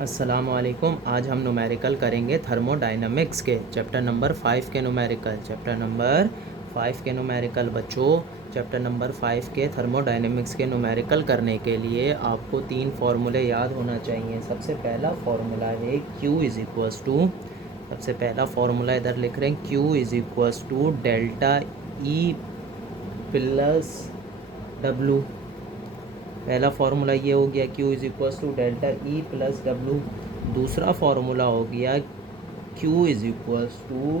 अस्सलाम वालेकुम। आज हम न्यूमेरिकल करेंगे थर्मोडायनामिक्स के चैप्टर नंबर 5 के न्यूमेरिकल बच्चों। चैप्टर नंबर 5 के थर्मोडायनामिक्स के न्यूमेरिकल करने के लिए आपको 3 फार्मूले याद होना चाहिए। सबसे पहला फार्मूला है Q इज़ इक्वल्स टू, सबसे पहला फार्मूला इधर लिख रहे हैं, Q is equals to delta E plus W। पहला फार्मूला ये हो गया Q is equals to delta E plus W। दूसरा फार्मूला हो गया Q is equals to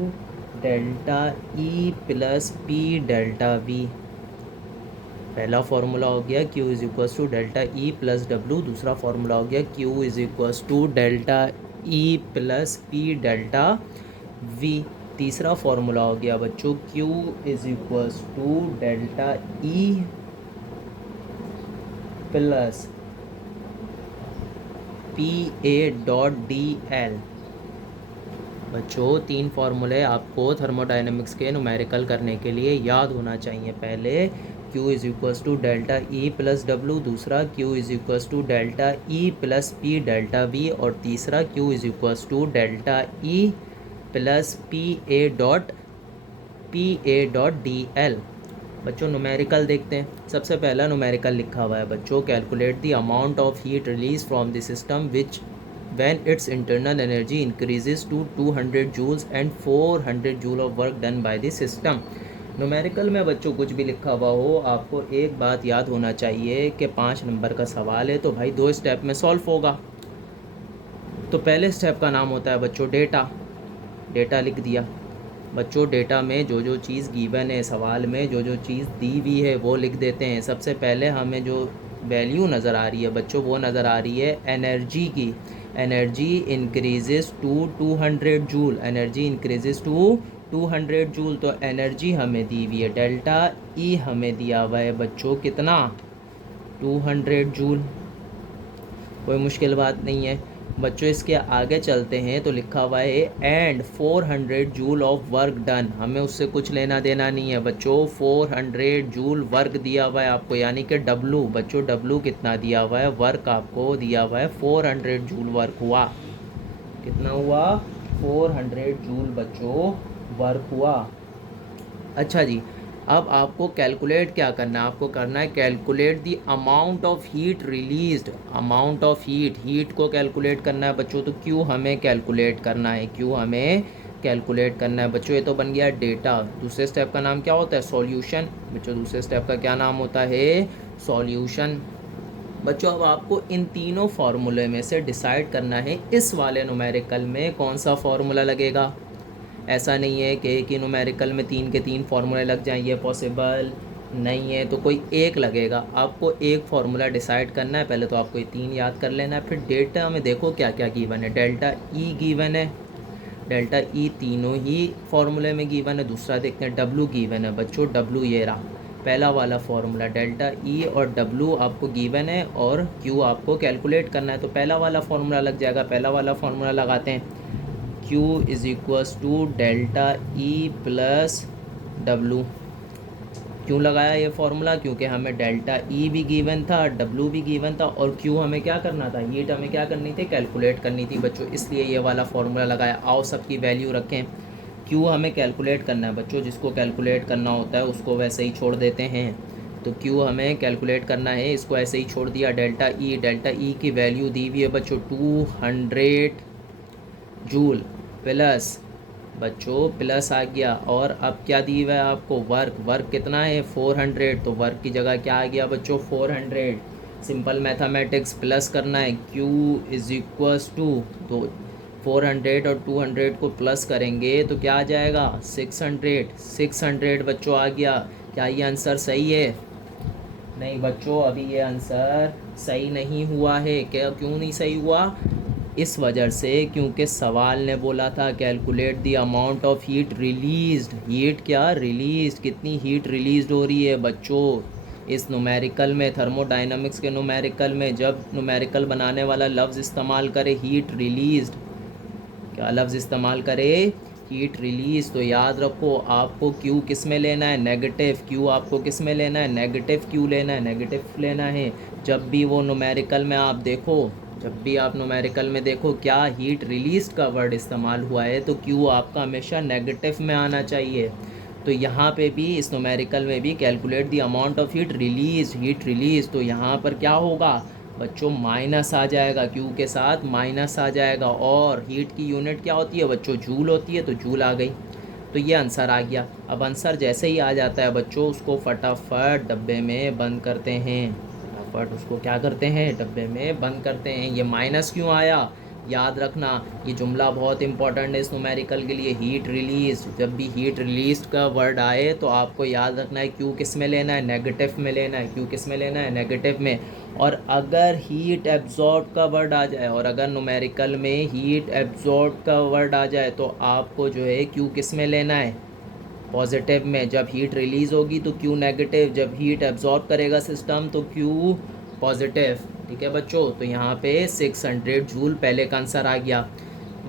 delta E plus P delta V। पहला फार्मूला हो गया Q is equals to delta E plus W। दूसरा फार्मूला हो गया Q is equals to delta E plus P delta V। तीसरा formula हो गया बच्चों Q is equals to delta E plus PA.dl। बच्चों 3 फार्मूले आपको थर्मोडायनेमिक्स के न्यूमेरिकल करने के लिए याद होना चाहिए। पहले Q is equals to delta E plus W, दूसरा Q is equals to delta E plus P delta V, और तीसरा Q is equals to delta E plus PA.dl। बच्चों न्यूमेरिकल देखते हैं। सबसे पहला न्यूमेरिकल लिखा हुआ है बच्चों, calculate the amount of heat release from the system which when its internal energy increases to 200 joules and 400 joule of work done by the system। Numerical में बच्चों कुछ भी लिखा हुआ हो, आपको एक बात याद होना चाहिए कि 5 नंबर का सवाल है तो भाई 2 स्टेप में सॉल्व होगा। तो पहले स्टेप का नाम होता है बच्चों डेटा। डेटा लिख दिया बच्चों। डेटा में जो जो चीज़ गिवन है, सवाल में जो जो चीज़ दी हुई है वो लिख देते हैं। सबसे पहले हमें जो वैल्यू नज़र आ रही है बच्चों, वो नज़र आ रही है एनर्जी की। Energy increases to 200 joule, energy increases to 200 joule. तो एनर्जी हमें दी हुई है, डेल्टा ई हमें दिया हुआ है बच्चों कितना, 200 जूल। कोई मुश्किल बात नहीं है बच्चों। इसके आगे चलते हैं तो लिखा हुआ है and 400 joule of work done. हमें उससे कुछ लेना देना नहीं है बच्चों। 400 जूल वर्क दिया हुआ है आपको, यानी कि W। बच्चों W कितना दिया हुआ है, वर्क आपको दिया हुआ है 400 जूल वर्क हुआ। कितना हुआ, 400 जूल बच्चों वर्क हुआ। अच्छा जी, अब आपको कैलकुलेट क्या करना है, आपको करना है calculate the amount of heat released. Amount of heat को कैलकुलेट करना है बच्चों। तो क्यों हमें कैलकुलेट करना है, क्यों हमें कैलकुलेट करना है बच्चों। ये तो बन गया डेटा। दूसरे स्टेप का नाम क्या होता है, सॉल्यूशन। बच्चों दूसरे स्टेप का क्या नाम होता है, सॉल्यूशन। बच्चों अब आपको इन तीनों फार्मूले में से डिसाइड करना है इस वाले न्यूमेरिकल में कौन सा फार्मूला लगेगा। ऐसा नहीं है कि एक ही न्यूमेरिकल में 3 के 3 फार्मूले लग जाएं, ये पॉसिबल नहीं है। तो कोई एक लगेगा। आपको एक फार्मूला डिसाइड करना है। पहले तो आपको ये 3 याद कर लेना है। फिर डेटा में देखो क्या क्या गिवन है। डेल्टा ई गिवन है, डेल्टा ई तीनों ही फार्मूले में गिवन है। दूसरा देखते हैं डब्लू गिवन है बच्चों। डब्लू ये रहा पहला वाला फार्मूला, डेल्टा ई और डब्लू आपको गिवन है और क्यू आपको कैलकुलेट करना है। तो पहला वाला फार्मूला लग जाएगा। पहला वाला फार्मूला लगाते हैं, Q is equals to delta E plus W। क्यों लगाया ये फार्मूला, क्योंकि हमें डेल्टा E भी गिवन था, W भी गिवन था, और Q हमें क्या करना था, हीट हमें क्या करनी थी, कैलकुलेट करनी थी बच्चों। इसलिए ये वाला फार्मूला लगाया। आओ सबकी वैल्यू रखें। Q हमें कैलकुलेट करना है बच्चों, जिसको कैलकुलेट करना होता है उसको वैसे ही छोड़ देते हैं। तो Q हमें कैलकुलेट करना है, इसको ऐसे ही छोड़ दिया। डेल्टा E की वैल्यू दी हुई है बच्चों 200 जूल प्लस बच्चों प्लस आ गया। और अब क्या दी हुआ है आपको, वर्क कितना है 400। तो वर्क की जगह क्या आ गया बच्चों 400। सिंपल मैथमेटिक्स प्लस करना है। Q इज़ इक्वल्स टू, तो 400 और 200 को प्लस करेंगे तो क्या आ जाएगा 600 बच्चों आ गया। क्या ये आंसर सही है, नहीं बच्चों अभी ये आंसर सही नहीं हुआ है। क्या, क्यों नहीं सही हुआ, इस वजह से क्योंकि सवाल ने बोला था calculate the amount of heat released. Heat क्या रिलीज्ड, कितनी हीट रिलीज्ड हो रही है बच्चों इस न्यूमेरिकल में, थर्मोडायनामिक्स के न्यूमेरिकल में। जब न्यूमेरिकल बनाने वाला लफ्ज़ इस्तेमाल करे हीट रिलीज्ड, क्या लफ्ज़ इस्तेमाल करे, हीट रिलीज, तो याद रखो आपको क्यू किस में लेना है, नेगेटिव। क्यू आपको किस में लेना है, नेगेटिव क्यू लेना है, नेगेटिव लेना है। जब भी वो न्यूमेरिकल में आप देखो जब भी आप न्यूमेरिकल में देखो क्या हीट रिलीज का वर्ड इस्तेमाल हुआ है तो क्यू आपका हमेशा नेगेटिव में आना चाहिए। तो यहाँ पे भी इस न्यूमेरिकल में भी calculate the amount of heat release, तो यहाँ पर क्या होगा बच्चों, माइनस आ जाएगा, क्यू के साथ माइनस आ जाएगा। और हीट की यूनिट क्या होती है बच्चों, जूल होती है, तो जूल आ गई। तो ये आंसर आ गया। अब आंसर जैसे ही आ जाता है बच्चों, उसको फटाफट डब्बे में बंद करते हैं। फटाफट उसको क्या करते हैं, डब्बे में बंद करते हैं। ये माइनस क्यों आया, याद रखना, ये जुमला बहुत इंपॉर्टेंट है इस न्यूमेरिकल के लिए। हीट रिलीज, जब भी हीट रिलीज का वर्ड आए तो आपको याद रखना है क्यू किस में लेना है, नेगेटिव में लेना है। क्यू किस में लेना है, नेगेटिव में। और अगर हीट एब्जॉर्ब का वर्ड आ जाए, और अगर न्यूमेरिकल में हीट एब्जॉर्ब का वर्ड आ जाए तो आपको जो है क्यू किस में लेना है, पॉजिटिव में। जब हीट रिलीज़ होगी तो क्यू नेगेटिव, जब हीट एब्जॉर्ब करेगा सिस्टम तो क्यू पॉजिटिव। ठीक है बच्चों, तो यहाँ पे 600 जूल पहले का आंसर आ गया।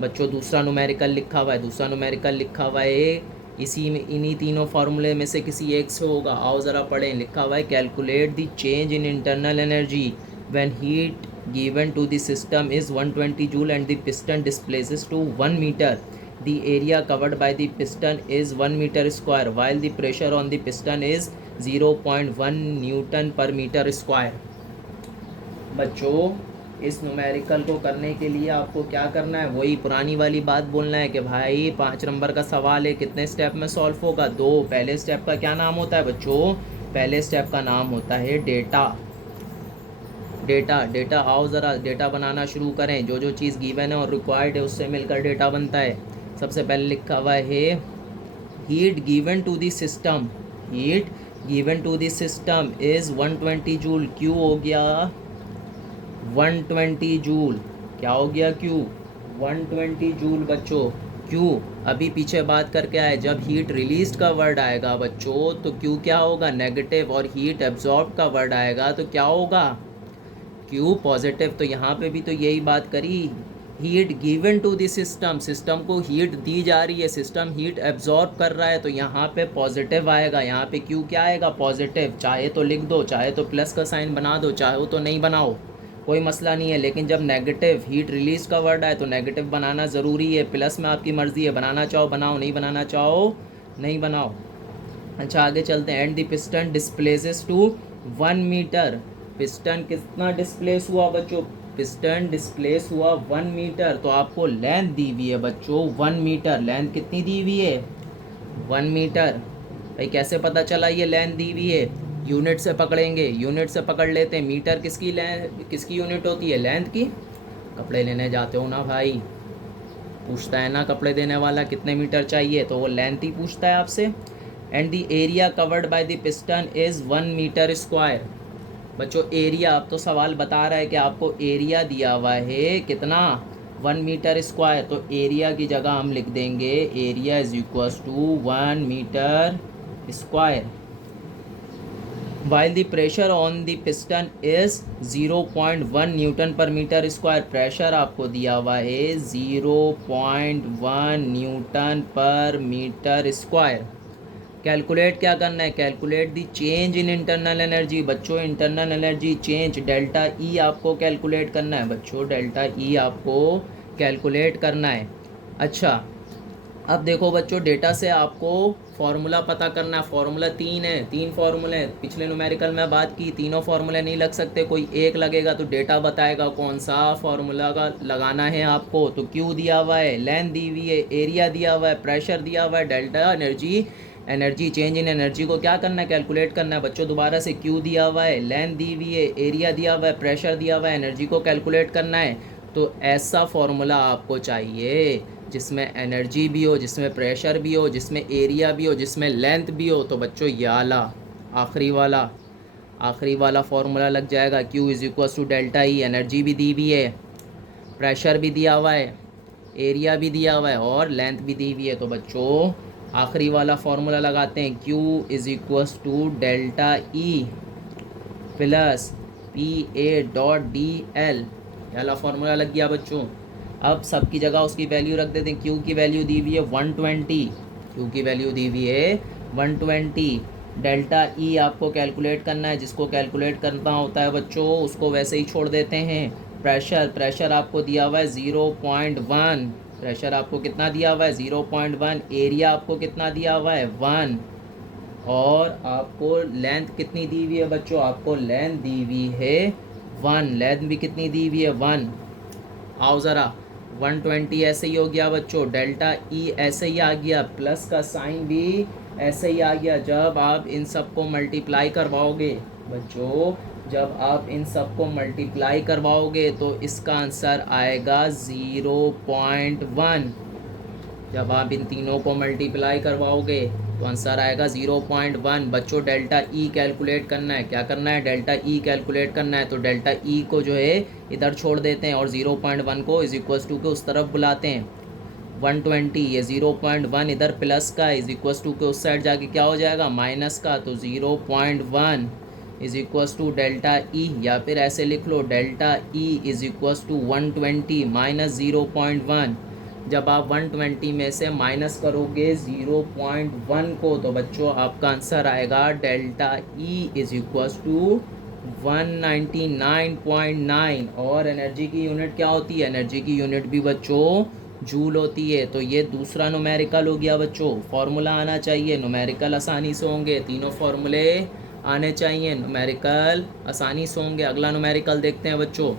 बच्चों दूसरा न्यूमेरिकल लिखा हुआ है, दूसरा न्यूमेरिकल लिखा हुआ है इसी में, इन्हीं तीनों फार्मूले में से किसी एक से होगा। आओ ज़रा पढ़ें। लिखा हुआ है calculate the change in internal energy when heat given to the system is 120 joule and the piston displaces to 1 meter. The area covered by the piston is 1 meter square while the pressure on the piston is 0.1 Newton per meter square. बच्चों इस numerical को करने के लिए आपको क्या करना है, वही पुरानी वाली बात बोलना है कि भाई 5 नंबर का सवाल है, कितने स्टेप में सॉल्व होगा, 2। पहले स्टेप का क्या नाम होता है बच्चों, पहले स्टेप का नाम होता है डेटा। डेटा आओ ज़रा डेटा बनाना शुरू करें। जो जो चीज़ गिवन है और रिक्वायर्ड है उससे मिलकर डेटा बनता है। सबसे पहले लिखा हुआ है heat given to the system, heat given to the system is 120 joule. Q हो गया 120 जूल, क्या हो गया क्यू 120 जूल बच्चों। क्यू अभी पीछे बात करके आए, जब हीट रिलीज का वर्ड आएगा बच्चों तो क्यू क्या होगा, नेगेटिव। और हीट एब्जॉर्ब का वर्ड आएगा तो क्या होगा, क्यू पॉजिटिव। तो यहाँ पे भी तो यही बात करी, heat given to the system, system को हीट दी जा रही है, सिस्टम हीट एब्जॉर्ब कर रहा है, तो यहाँ पे पॉजिटिव आएगा। यहाँ पे क्यू क्या आएगा, पॉजिटिव। चाहे तो लिख दो, चाहे तो प्लस का साइन बना दो, चाहे तो नहीं बनाओ, कोई मसला नहीं है। लेकिन जब नेगेटिव हीट रिलीज का वर्ड आए तो नेगेटिव बनाना ज़रूरी है। प्लस में आपकी मर्ज़ी है, बनाना चाहो बनाओ, नहीं बनाना चाहो नहीं बनाओ। अच्छा आगे चलते हैं। And the piston displaces to 1 metre. Piston कितना डिस्प्लेस हुआ बच्चों, पिस्टन डिस्प्लेस हुआ 1 मीटर। तो आपको लेंथ दी हुई है बच्चों 1 मीटर। लेंथ कितनी दी हुई है, 1 मीटर। भाई कैसे पता चला ये लेंथ दी हुई है, यूनिट से पकड़ेंगे, यूनिट से पकड़ लेते हैं। मीटर किसकी लेंथ, किसकी यूनिट होती है, लेंथ की। कपड़े लेने जाते हो ना भाई, पूछता है ना कपड़े देने वाला कितने मीटर चाहिए, तो वो लेंथ ही पूछता है आपसे। And the area covered by the piston is 1 metre square. बच्चों एरिया, अब तो सवाल बता रहा है कि आपको एरिया दिया हुआ है कितना, 1 मीटर स्क्वायर। तो एरिया की जगह हम लिख देंगे area is equals to 1 metre square. While the pressure on the piston is 0.1 newton per metre square. Pressure आपको दिया हुआ है 0.1 newton per metre square. Calculate क्या करना है, calculate the change in internal energy. बच्चों internal energy change delta E आपको calculate करना है बच्चों, डेल्टा ई आपको कैलकुलेट करना है। अच्छा अब देखो बच्चों डेटा से आपको फार्मूला पता करना है। फार्मूला 3 है, 3 फार्मूले हैं। पिछले न्यूमेरिकल में बात की, तीनों फार्मूले नहीं लग सकते, कोई एक लगेगा तो डेटा बताएगा कौन सा फार्मूला का लगाना है आपको। तो क्यू दिया हुआ है, लेंथ दी हुई है, एरिया दिया हुआ है, प्रेशर दिया हुआ है, delta energy, energy change in energy को क्या करना है, कैलकुलेट करना है बच्चों। दोबारा से क्यू दिया हुआ है, लेंथ दी हुई है, एरिया दिया हुआ है, प्रेशर दिया हुआ है, एनर्जी को कैलकुलेट करना है। तो ऐसा फॉर्मूला आपको चाहिए जिसमें एनर्जी भी हो, जिसमें प्रेशर भी हो, जिसमें एरिया भी हो, जिसमें लेंथ भी हो। तो बच्चों ये वाला आखिरी वाला फार्मूला लग जाएगा। Q is equals to delta E, energy भी दी हुई है, प्रेशर भी दिया हुआ है, एरिया भी दिया हुआ है और लेंथ भी दी हुई है। तो बच्चों आखिरी वाला फार्मूला लगाते हैं, Q is equals to delta E plus PA.dl। वाला फार्मूला लग गया बच्चों। अब सबकी जगह उसकी वैल्यू रख देते हैं। Q की वैल्यू दी हुई है 120, Q की वैल्यू दी हुई है 120। डेल्टा ई आपको कैलकुलेट करना है, जिसको कैलकुलेट करना होता है बच्चों उसको वैसे ही छोड़ देते हैं। प्रेशर आपको दिया हुआ है 0.1, प्रेशर आपको कितना दिया हुआ है 0.1, एरिया आपको कितना दिया हुआ है 1, और आपको लेंथ कितनी दी हुई है बच्चों, आपको लेंथ दी हुई है 1, लेंथ भी कितनी दी हुई है 1। आओ ज़रा 120 ऐसे ही हो गया बच्चों, डेल्टा ई ऐसे ही आ गया, प्लस का साइन भी ऐसे ही आ गया। जब आप इन सब को मल्टीप्लाई करवाओगे बच्चों, जब आप इन सब को मल्टीप्लाई करवाओगे तो इसका आंसर आएगा 0.1। जब आप इन तीनों को मल्टीप्लाई करवाओगे तो आंसर आएगा 0.1। बच्चों डेल्टा ई कैलकुलेट करना है, क्या करना है, डेल्टा ई कैलकुलेट करना है। तो डेल्टा ई को जो है इधर छोड़ देते हैं और 0.1 को इज इक्वल्स टू के उस तरफ बुलाते हैं। 120 ये 0.1 इधर प्लस का इज इक्वल्स टू के उस साइड जाके क्या हो जाएगा माइनस का, तो 0.1 is equals to delta E, या फिर ऐसे लिख लो delta E is equals to 120 minus 0.1। जब आप 120 में से माइनस करोगे 0.1 को तो बच्चों आपका आंसर आएगा delta E is equals to 199.9। और एनर्जी की यूनिट क्या होती है, एनर्जी की यूनिट भी बच्चों जूल होती है। तो ये दूसरा न्यूमेरिकल हो गया बच्चों। फॉर्मूला आना चाहिए, न्यूमेरिकल आसानी से होंगे, तीनों फॉर्मूले आने चाहिए, न्यूमेरिकल आसानी से होंगे। अगला न्यूमेरिकल देखते हैं बच्चों।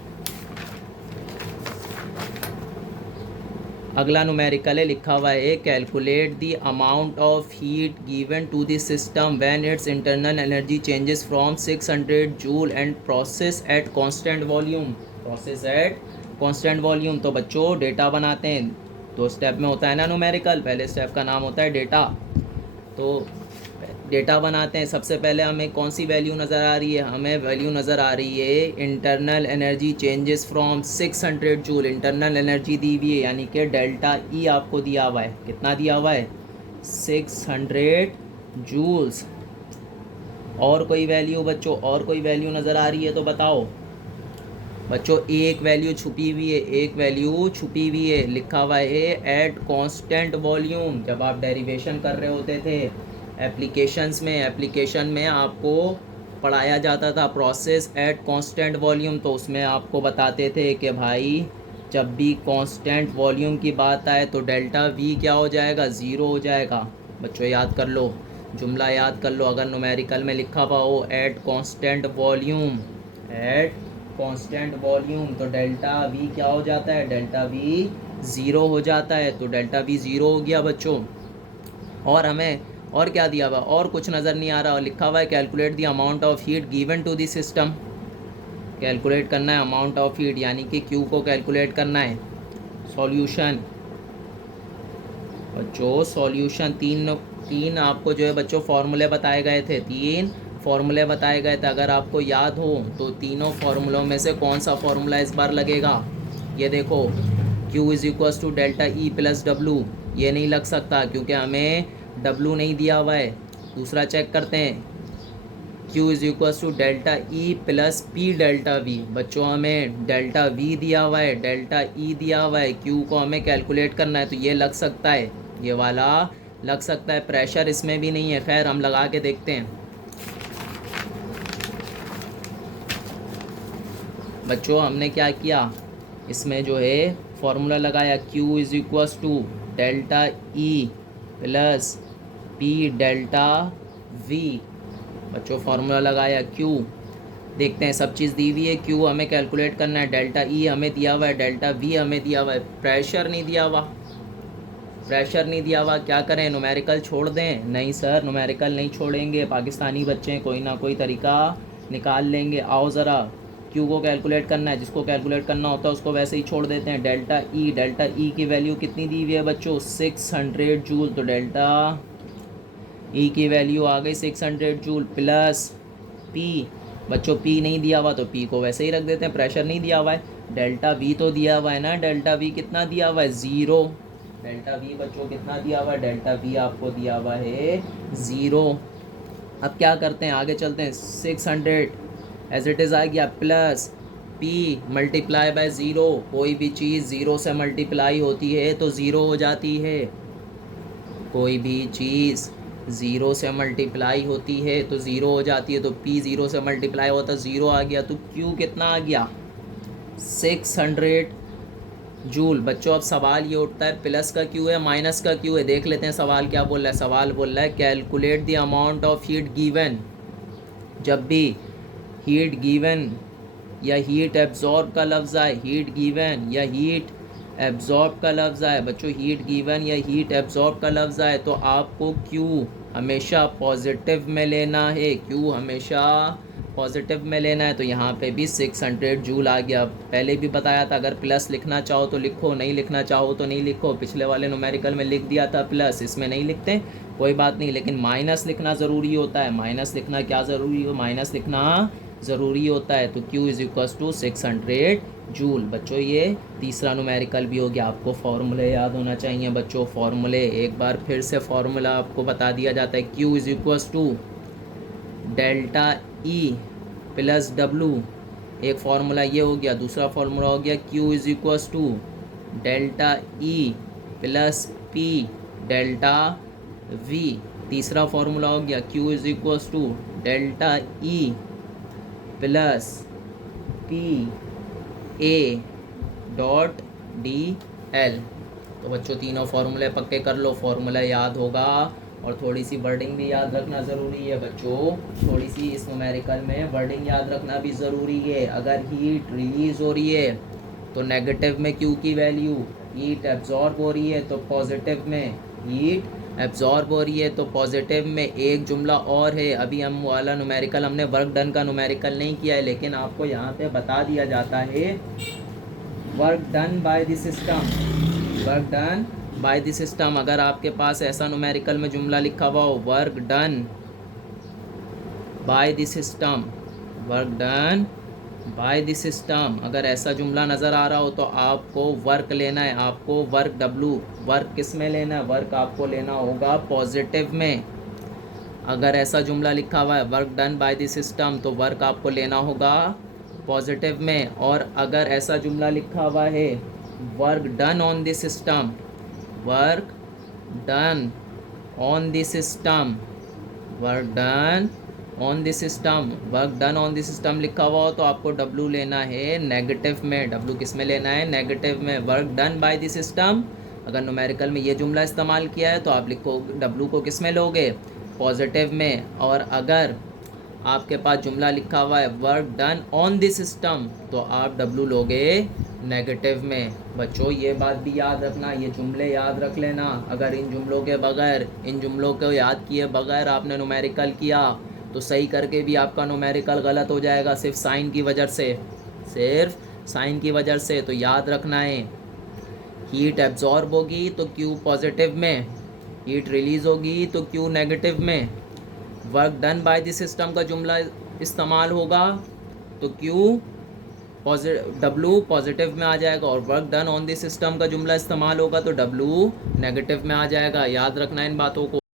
अगला न्यूमेरिकल है, लिखा हुआ है calculate the amount of heat given to the system when it's internal energy changes from 600 joule and process at constant volume, process at constant volume. तो बच्चों डेटा बनाते हैं, 2 स्टेप में होता है ना न्यूमेरिकल। पहले स्टेप का नाम होता है डेटा, तो डेटा बनाते हैं। सबसे पहले हमें कौन सी वैल्यू नज़र आ रही है, हमें वैल्यू नज़र आ रही है internal energy changes from 600 joule, internal energy दी हुई है, यानी कि डेल्टा ई आपको दिया हुआ है, कितना दिया हुआ है 600 जूल्स। और कोई वैल्यू बच्चों, और कोई वैल्यू नज़र आ रही है तो बताओ बच्चों। एक वैल्यू छुपी हुई है, एक वैल्यू छुपी हुई है, लिखा हुआ है एट कांस्टेंट वॉल्यूम। जब आप डेरिवेशन कर रहे होते थे एप्लीकेशन में आपको पढ़ाया जाता था प्रोसेस एट कांस्टेंट वॉल्यूम, तो उसमें आपको बताते थे कि भाई जब भी कांस्टेंट वॉल्यूम की बात आए तो डेल्टा वी क्या हो जाएगा, ज़ीरो हो जाएगा। बच्चों याद कर लो, जुमला याद कर लो, अगर न्यूमेरिकल में लिखा हुआ हो eight constant volume, eight constant volume, तो डेल्टा वी क्या हो जाता है, डेल्टा वी ज़ीरो हो जाता है। तो डेल्टा वी ज़ीरो हो गया बच्चों। और हमें और क्या दिया हुआ, और कुछ नज़र नहीं आ रहा, और लिखा हुआ है calculate the amount of heat given to the system. Calculate करना है अमाउंट ऑफ हीट, यानी कि क्यू को कैलकुलेट करना है। सॉल्यूशन बच्चों, सॉल्यूशन तीन आपको जो है बच्चों फार्मूले बताए गए थे, 3 फार्मूले बताए गए थे। अगर आपको याद हो तो तीनों फार्मूलों में से कौन सा फार्मूला इस बार लगेगा, ये देखो Q is equals to delta E plus W, ये नहीं लग सकता क्योंकि हमें डब्लू नहीं दिया हुआ है। दूसरा चेक करते हैं, Q is equals to delta E plus P delta V. बच्चों हमें डेल्टा वी दिया हुआ है, डेल्टा ई दिया हुआ है, Q को हमें कैलकुलेट करना है, तो ये लग सकता है, ये वाला लग सकता है। प्रेशर इसमें भी नहीं है, खैर हम लगा के देखते हैं। बच्चों हमने क्या किया, इसमें जो है फॉर्मूला लगाया, Q is equals to delta E plus P delta V. बच्चों फार्मूला लगाया Q, देखते हैं सब चीज़ दी हुई है। Q हमें कैलकुलेट करना है, डेल्टा ई हमें दिया हुआ है, डेल्टा वी हमें दिया हुआ है, प्रेशर नहीं दिया हुआ, प्रेशर नहीं दिया हुआ। क्या करें, न्यूमेरिकल छोड़ दें? नहीं सर, न्यूमेरिकल नहीं छोड़ेंगे, पाकिस्तानी बच्चे कोई ना कोई तरीका निकाल लेंगे। आओ ज़रा Q को कैलकुलेट करना है, जिसको कैलकुलेट करना होता है उसको वैसे ही छोड़ देते हैं। डेल्टा ई की वैल्यू कितनी दी हुई है बच्चों, 600 जूल, तो डेल्टा ई की वैल्यू आ गई 600 जूल प्लस पी। बच्चों पी नहीं दिया हुआ तो पी को वैसे ही रख देते हैं, प्रेशर नहीं दिया हुआ है। डेल्टा वी तो दिया हुआ है ना, डेल्टा वी कितना दिया हुआ है, 0। डेल्टा वी बच्चों कितना दिया हुआ है, डेल्टा वी आपको दिया हुआ है 0। अब क्या करते हैं, आगे चलते हैं। 600 एज इट इज़ आ गया प्लस पी मल्टीप्लाई बाय 0। कोई भी चीज़ 0 से मल्टीप्लाई होती है तो 0 हो जाती है, कोई भी चीज़ 0 से मल्टीप्लाई होती है तो 0 हो जाती है। तो P 0 से मल्टीप्लाई होता 0 आ गया, तो Q कितना आ गया, 600 जूल। बच्चों अब सवाल ये उठता है प्लस का क्यों है माइनस का क्यों है, देख लेते हैं सवाल क्या बोल रहा है। सवाल बोल रहा है calculate the amount of heat given. जब भी हीट गिवन या हीट एब्जॉर्ब का लफ्ज़ आए, हीट गिवन या हीट एब्जॉर्ब का लफ्ज़ आए, बच्चों हीट गिवन या हीट एब्जॉर्ब का लफ्ज़ आए तो आपको क्यू हमेशा पॉजिटिव में लेना है, क्यू हमेशा पॉजिटिव में लेना है। तो यहाँ पे भी 600 जूल आ गया। पहले भी बताया था अगर प्लस लिखना चाहो तो लिखो, नहीं लिखना चाहो तो नहीं लिखो। पिछले वाले न्यूमेरिकल में लिख दिया था प्लस, इसमें नहीं लिखते कोई बात नहीं, लेकिन माइनस लिखना ज़रूरी होता है। माइनस लिखना क्या ज़रूरी हो, माइनस लिखना ज़रूरी होता है। तो Q is equals to 600 joule. बच्चों ये तीसरा न्यूमेरिकल भी हो गया। आपको फार्मूले याद होना चाहिए बच्चों। फार्मूले एक बार फिर से फार्मूला आपको बता दिया जाता है। Q is equals to delta E plus W, एक फार्मूला ये हो गया। दूसरा फार्मूला हो गया Q is equals to delta E plus P delta V. तीसरा फार्मूला हो गया Q is equals to delta E plus P A dot D L. तो बच्चों तीनों फार्मूले पक्के कर लो, फार्मूला याद होगा। और थोड़ी सी वर्डिंग भी याद रखना ज़रूरी है बच्चों, थोड़ी सी इस न्यूमेरिकल में वर्डिंग याद रखना भी ज़रूरी है। अगर हीट रिलीज़ हो रही है तो नेगेटिव में क्यू की वैल्यू, हीट एब्जॉर्ब हो रही है तो पॉजिटिव में हीट एब्जॉर्ब हो रही है तो पॉजिटिव में। एक जुमला और है, अभी हम वाला न्यूमेरिकल हमने वर्क डन का न्यूमेरिकल नहीं किया है, लेकिन आपको यहाँ पे बता दिया जाता है work done by the system, work done by the system. अगर आपके पास ऐसा न्यूमेरिकल में जुमला लिखा हुआ हो work done by the system, work done by the system, अगर ऐसा जुमला नज़र आ रहा हो तो आपको वर्क लेना है। आपको वर्क डब्लू, वर्क किस में लेना है, वर्क आपको लेना होगा पॉजिटिव में। अगर ऐसा जुमला लिखा हुआ है work done by the system तो वर्क आपको लेना होगा पॉजिटिव में। और अगर ऐसा जुमला लिखा हुआ है work done on the system, work done on the system, work done on the system, work done on the system लिखा हुआ हो तो आपको डब्लू लेना है नेगेटिव में। डब्लू किस में लेना है, नेगेटिव में। Work done by the system, अगर न्यूमेरिकल में ये जुमला इस्तेमाल किया है तो आप लिखो डब्लू को किस में लोगे, पॉजिटिव में। और अगर आपके पास जुमला लिखा हुआ है work done on the system तो आप डब्लू लोगे नेगेटिव में। बच्चों ये बात भी याद रखना, ये जुमले याद रख लेना। अगर इन जुमलों के बगैर, इन जुमलों को याद किए बगैर आपने न्यूमेरिकल किया तो सही करके भी आपका न्यूमेरिकल गलत हो जाएगा, सिर्फ साइन की वजह से, सिर्फ साइन की वजह से। तो याद रखना है हीट एब्जॉर्ब होगी तो क्यू पॉजिटिव में, हीट रिलीज़ होगी तो क्यू नेगेटिव में। Work done by the system का जुमला इस्तेमाल होगा तो क्यू डब्लू पॉजिटिव में आ जाएगा, और work done on the system का जुमला इस्तेमाल होगा तो डब्लू नेगेटिव में आ जाएगा। याद रखना इन बातों को।